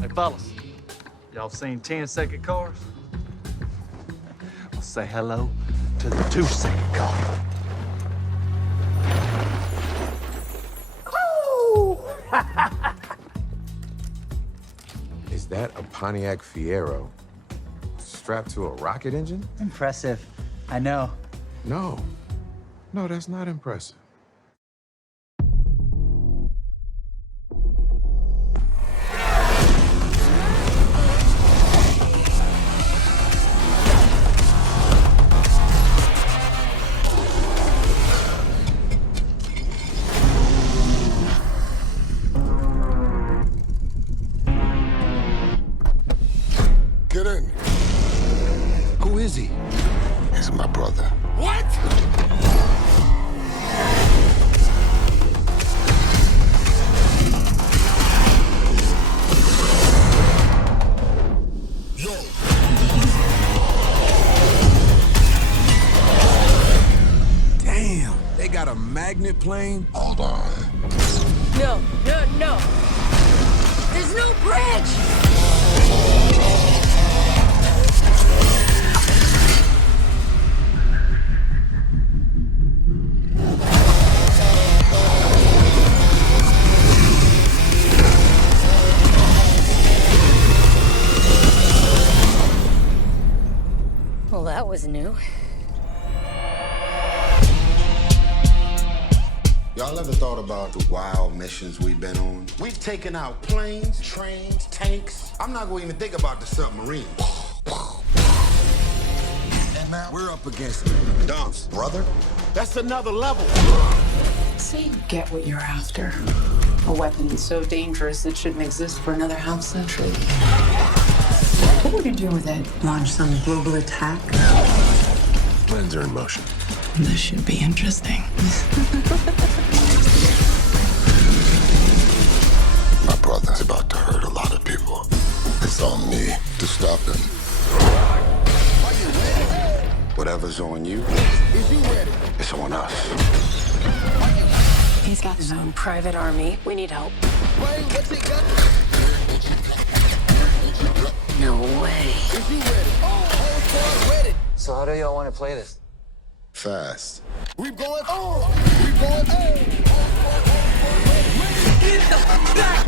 Hey, fellas, y'all seen 10-second cars? Well, say hello to the 2-second car. Is that a Pontiac Fiero strapped to a rocket engine? Impressive. I know. No. No, that's not impressive. Get in. Who is he? He's my brother. What? Damn, they got a magnet plane? Hold on. No, no, no. There's no bridge. Well, that was new. Y'all ever thought about the wild missions we've been on? We've taken out planes, trains, tanks. I'm not going to even think about the submarine. And now we're up against dumps, brother. That's another level. So you get what you're after. A weapon so dangerous it shouldn't exist for another half century. What would you do with it? Launch some global attack? Planes are in motion. This should be interesting. My brother's about to hurt a lot of people. It's on me to stop him. Whatever's on you, it's on us. He's got his own private army. We need help. No way. So how do y'all want to play this? Fast. We going on. We going on. Get the back.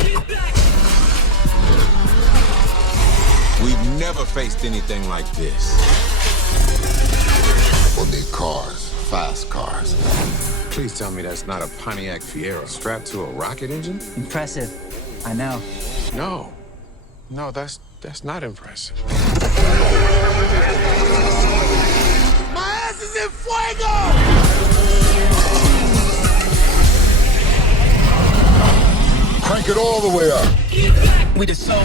Get back. We've never faced anything like this. We'll need cars, fast cars. Please tell me that's not a Pontiac Fiero strapped to a rocket engine? Impressive. I know. No. No, that's not impressive. My ass is in fuego! Crank it all the way up. We the soldiers.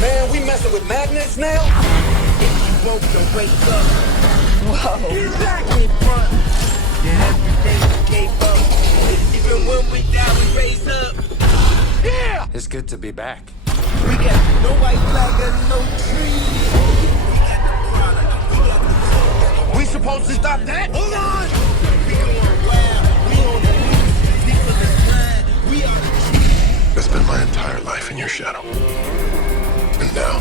Man, we messing with magnets now? If you broke, don't break up. Whoa. Get back in front. Yeah, every day we gave up. Even when we die, we raise up. Yeah! It's good to be back. We got no white flag and no tree. We supposed to stop that? Hold on! We going wild. We on the beat. We for the grind. We are the I spent my entire life in your shadow. And now,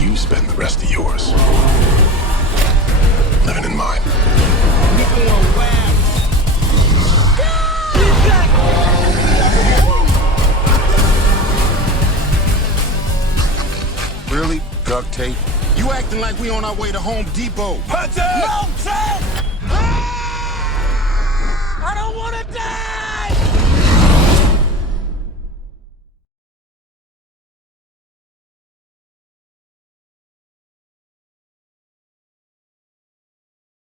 you spend the rest of yours living in mine. We going wild. Get back! Really? Duct tape? You acting like we on our way to Home Depot. Hunter! No, Ted! I don't want to die!